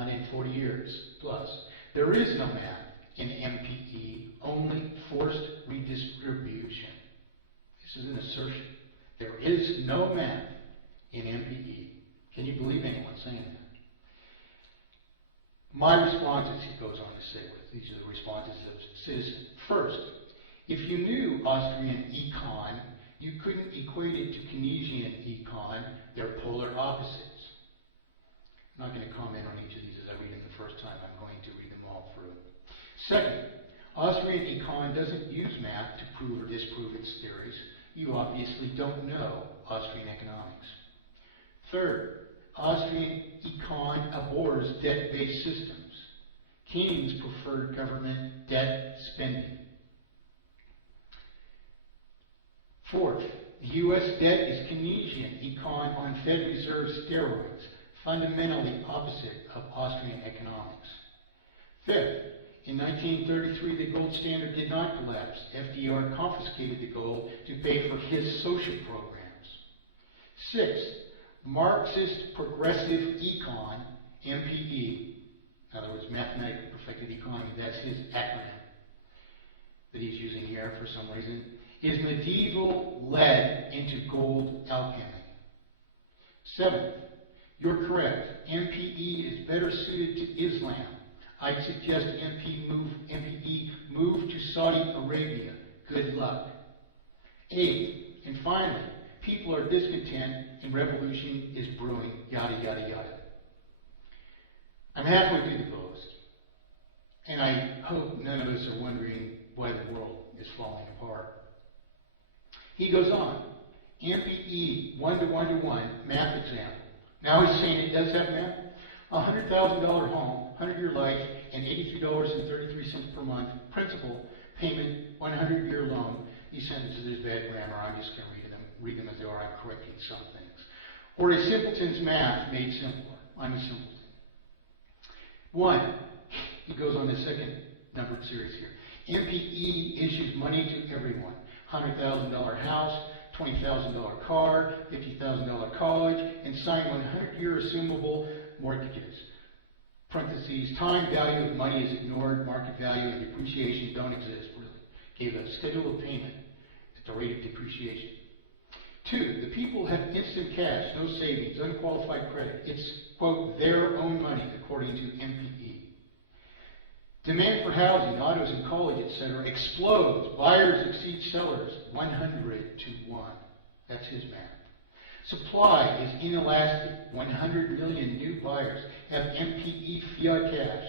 not in 40 years plus. There is no math in MPE, only forced redistribution. This is an assertion. There is no math in MPE. Can you believe anyone saying that? My responses, he goes on to say, these are the responses of citizens. First, if you knew Austrian econ, you couldn't equate it to Keynesian econ. They're polar opposites. I'm not going to comment on each of these as I read them the first time. I'm going to read them all through. Second, Austrian econ doesn't use math to prove or disprove its theories. You obviously don't know Austrian economics. Third, Austrian econ abhors debt-based systems. Keynes preferred government debt spending. Fourth, the U.S. debt is Keynesian econ on Fed Reserve steroids, fundamentally opposite of Austrian economics. Fifth, in 1933, the gold standard did not collapse. FDR confiscated the gold to pay for his social programs. Sixth, Marxist progressive econ, MPE, in other words, mathematically perfected economy, that's his acronym that he's using here for some reason, is medieval led into gold alchemy. Seventh, you're correct. MPE is better suited to Islam. I'd suggest MPE move to Saudi Arabia. Good luck. Eighth, and finally, people are discontent and revolution is brewing, yada, yada, yada. I'm halfway through the post, and I hope none of us are wondering why the world is falling apart. He goes on, MPE, 1-to-1-to-1, math example. Now he's saying it does have math. $100,000 home, 100-year life, and $83.33 per month, principal, payment, 100-year loan. These sentences is bad grammar. I'm just going to read them as they are. I'm correcting some things. Or a simpleton's math made simpler. I'm a simpleton. 1. He goes on the second numbered series here. MPE issues money to everyone. $100,000 house, $20,000 car, $50,000 college, and sign 100-year assumable mortgages. Parentheses, time value of money is ignored, market value and depreciation don't exist, really. Gave a schedule of payment at the rate of depreciation. 2, the people have instant cash, no savings, unqualified credit. It's, quote, their own money, according to MPE. Demand for housing, autos and college, etc. explodes. Buyers exceed sellers, 100 to 1. That's his math. Supply is inelastic. 100 million new buyers have MPE fiat cash.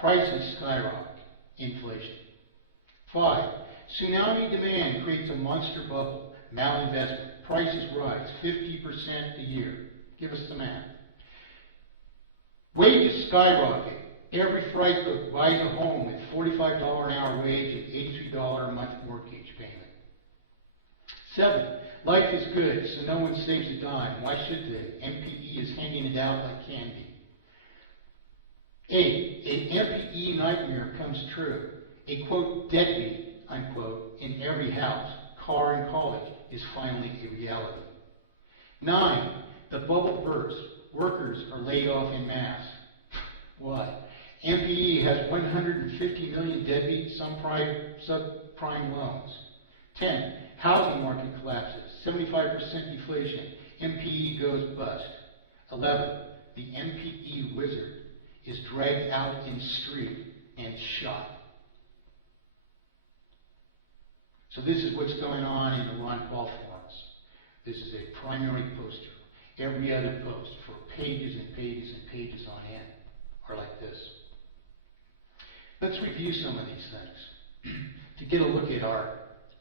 Prices skyrocket. Inflation. 5. Tsunami demand creates a monster bubble. Malinvestment. Prices rise 50% a year. Give us the math. Wages skyrocket. Every fry cook buys a home with $45 an hour wage and $83 a month mortgage payment. 7. Life is good, so no one saves a dime. Why should they? MPE is handing it out like candy. 8. A MPE nightmare comes true. A, quote, deadbeat, unquote, in every house, car, and college is finally a reality. 9. The bubble bursts. Workers are laid off en masse. Why? MPE has 150 million deadbeat subprime loans. 10. Housing market collapses. 75% deflation. MPE goes bust. 11. The MPE wizard is dragged out in street and shot. So this is what's going on in the Ron Paul forums. This is a primary poster. Every other post for pages and pages and pages on end are like this. Let's review some of these things to get a look at our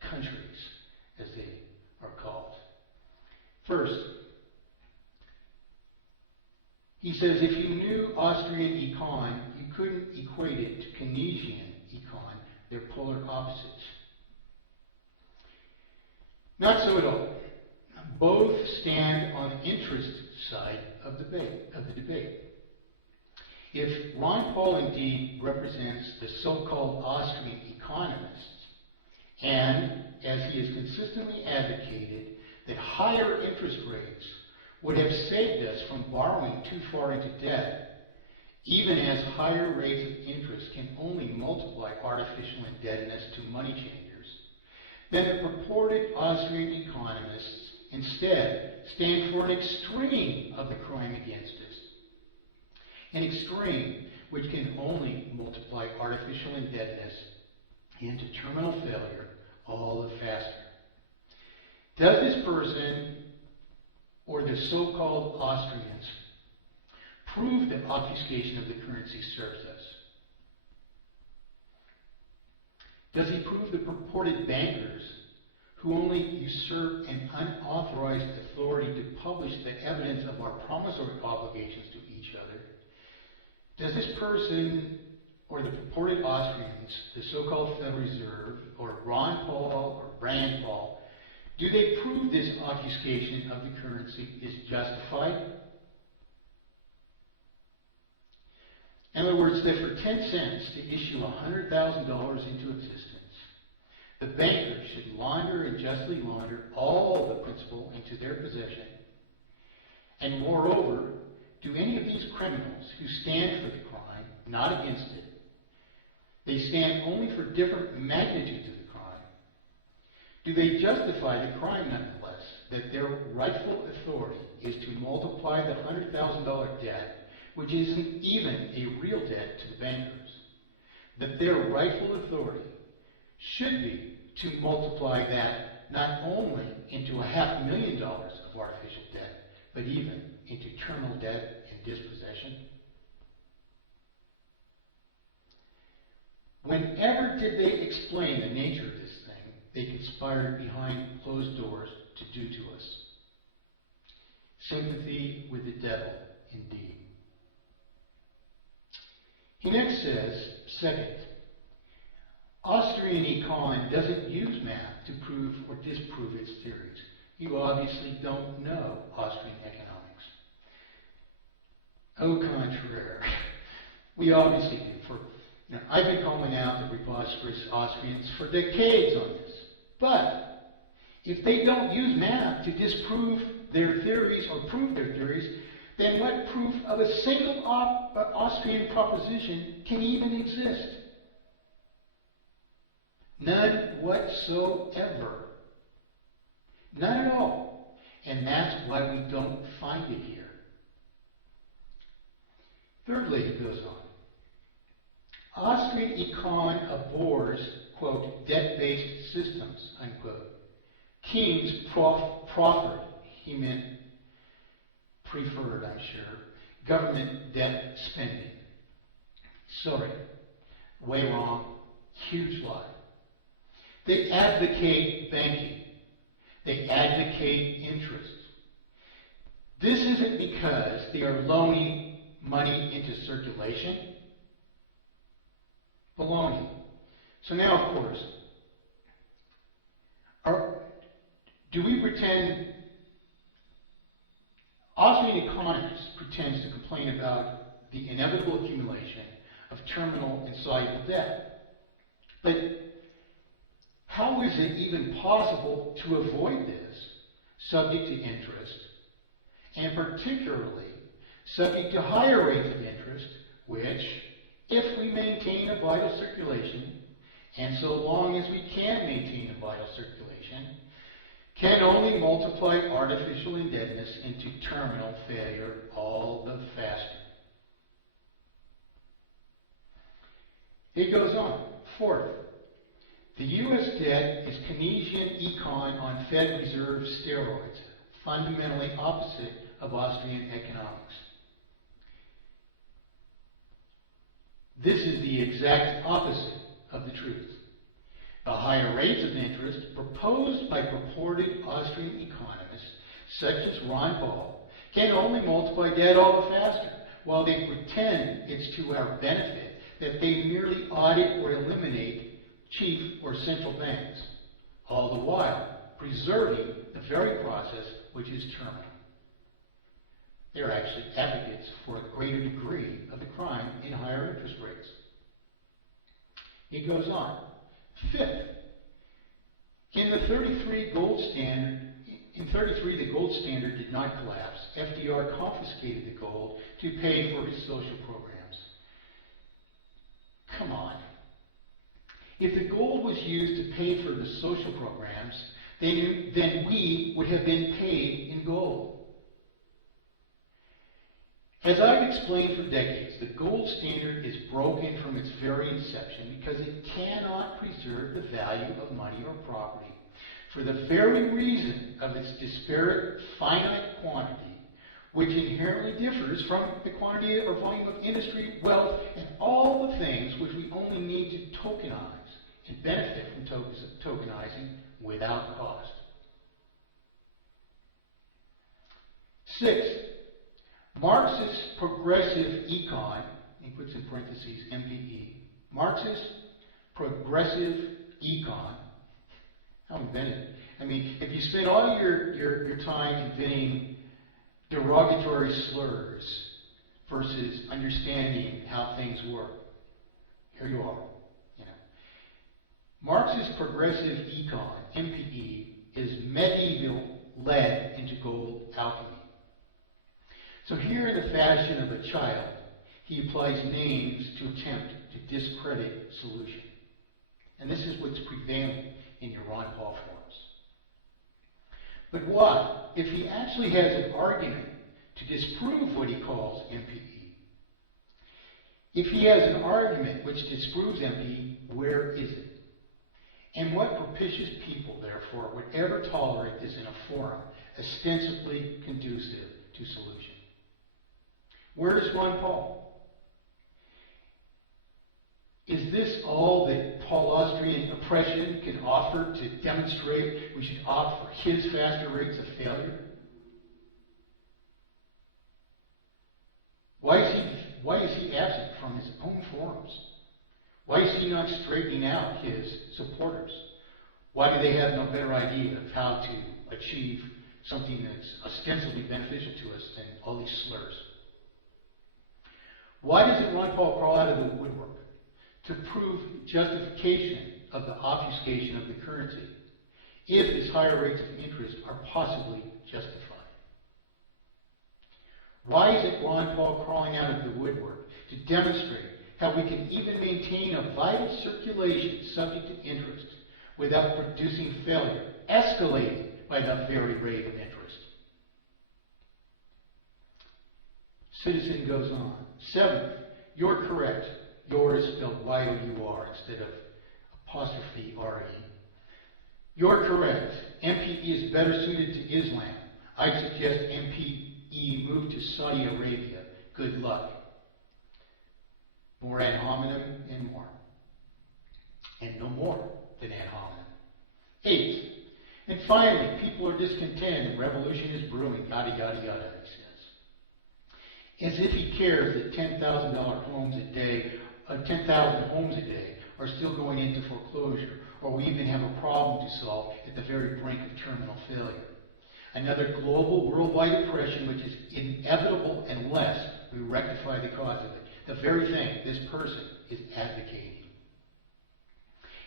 countries, as they are called. First, he says if you knew Austrian econ, you couldn't equate it to Keynesian econ. They're polar opposites. Not so at all. Both stand on the interest side of the debate. If Ron Paul indeed represents the so-called Austrian economists, and as he has consistently advocated that higher interest rates would have saved us from borrowing too far into debt, even as higher rates of interest can only multiply artificial indebtedness to money changers, then the purported Austrian economists instead stand for an extreme of the crime against us. An extreme which can only multiply artificial indebtedness into terminal failure all the faster. Does this person, or the so-called Austrians, prove that obfuscation of the currency serves us? Does he prove the purported bankers who only usurp an unauthorized authority to publish the evidence of our promissory obligations to each other? Does this person, or the purported Austrians, the so-called Federal Reserve, or Ron Paul, or Rand Paul, do they prove this obfuscation of the currency is justified? In other words, that for 10 cents to issue $100,000 into existence, the banker should launder and justly launder all the principal into their possession. And moreover, do any of these criminals who stand for the crime, not against it, they stand only for different magnitudes of the crime, do they justify the crime nonetheless, that their rightful authority is to multiply the $100,000 debt, which isn't even a real debt to the bankers, that their rightful authority should be to multiply that not only into $500,000 of artificial debt, but even into terminal debt and dispossession? Whenever did they explain the nature of this thing they conspired behind closed doors to do to us? Sympathy with the devil, indeed. He next says, second, Austrian econ doesn't use math to prove or disprove its theories. You obviously don't know Austrian economics. Au contraire. We obviously do. I've been calling out the preposterous Austrians for decades on this. But if they don't use math to disprove their theories or prove their theories, then what proof of a single Austrian proposition can even exist? None whatsoever. None at all. And that's why we don't find it here. Thirdly, he goes on. Austrian econ abhors, quote, debt-based systems, unquote. Keynes proffered, he meant preferred, I'm sure, government debt spending. Sorry, way wrong, huge lie. They advocate banking. They advocate interest. This isn't because they are loaning money into circulation. Baloney. So now, of course, do we pretend, Austrian economists pretends to complain about the inevitable accumulation of terminal and soluble debt. But how is it even possible to avoid this, subject to interest, and particularly subject to higher rates of interest, which, if we maintain a vital circulation, and so long as we can maintain a vital circulation, can only multiply artificial indebtedness into terminal failure all the faster. It goes on. Fourth, the U.S. debt is Keynesian econ on Fed Reserve steroids, fundamentally opposite of Austrian economics. This is the exact opposite of the truth. The higher rates of interest proposed by purported Austrian economists, such as Ron Paul, can only multiply debt all the faster, while they pretend it's to our benefit that they merely audit or eliminate chief or central banks, all the while preserving the very process which is terminal. They're actually advocates for a greater degree of the crime in higher interest rates. He goes on. Fifth, in 33, the gold standard did not collapse. FDR confiscated the gold to pay for his social programs. If the gold was used to pay for the social programs, then we would have been paid in gold. As I've explained for decades, the gold standard is broken from its very inception because it cannot preserve the value of money or property for the very reason of its disparate finite quantity, which inherently differs from the quantity or volume of industry, wealth, and all the things which we only need to tokenize and benefit from tokenizing without cost. 6. Marxist progressive econ, he puts in parentheses MPE, Marxist progressive econ, how inventive. I mean, if you spend all your time inventing derogatory slurs versus understanding how things work, here you are. You know. Marxist progressive econ, MPE, is medieval led into gold alchemy. So here in the fashion of a child, he applies names to attempt to discredit solution. And this is what's prevailing in your Ron Paul forums. But what if he actually has an argument to disprove what he calls MPE? If he has an argument which disproves MPE, where is it? And what propitious people, therefore, would ever tolerate this in a forum ostensibly conducive to solution? Where is Ron Paul? Is this all that Paul Austrian oppression can offer to demonstrate we should opt for his faster rates of failure? Why is he absent from his own forums? Why is he not straightening out his supporters? Why do they have no better idea of how to achieve something that's ostensibly beneficial to us than all these slurs? Why doesn't Ron Paul crawl out of the woodwork to prove justification of the obfuscation of the currency if its higher rates of interest are possibly justified? Why isn't Ron Paul crawling out of the woodwork to demonstrate how we can even maintain a vital circulation subject to interest without producing failure, escalating by the very rate of interest? Citizen goes on. 7th, you're correct. Your is spelled Y-O-U-R instead of apostrophe R-E. You're correct. MPE is better suited to Islam. I suggest MPE move to Saudi Arabia. Good luck. More ad hominem and more. And no more than ad hominem. 8th, and finally, people are discontent and revolution is brewing. Yada, yada, yada, he says. As if he cares that $10,000 homes a day, 10,000 homes a day are still going into foreclosure, or we even have a problem to solve at the very brink of terminal failure. Another global, worldwide oppression which is inevitable unless we rectify the cause of it. The very thing this person is advocating.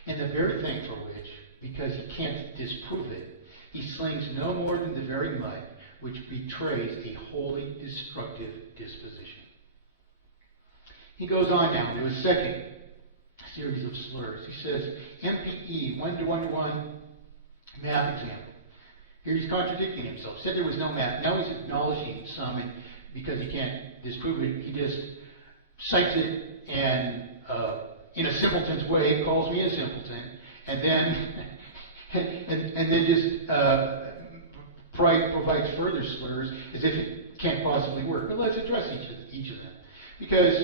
And the very thing for which, because he can't disprove it, he slings no more than the very mud which betrays a wholly destructive disposition. He goes on now to his second series of slurs. He says, MPE, 1-to-1-to-1 math example. Here he's contradicting himself. Said there was no math. Now he's acknowledging some, and because he can't disprove it, he just cites it and, in a simpleton's way, calls me a simpleton, and then just provides further slurs as if it can't possibly work. But let's address each of them. Because,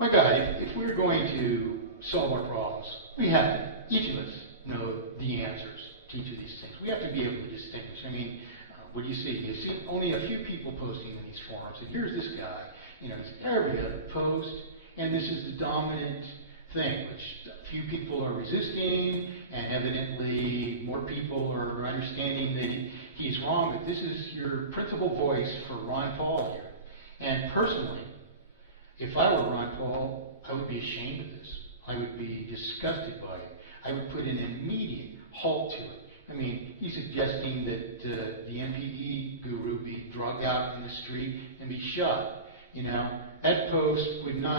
my God, if we're going to solve our problems, we have to, each of us, know the answers to each of these things. We have to be able to distinguish. I mean, what do you see? You see only a few people posting in these forums, and here's this guy. You know, he's every other post, and this is the dominant thing, which a few people are resisting, and evidently more people are understanding that he's wrong, but this is your principal voice for Ron Paul here. And personally, if I were Ron Paul, I would be ashamed of this. I would be disgusted by it. I would put an immediate halt to it. I mean, he's suggesting that the MPE guru be drugged out in the street and be shot. You know, that post would not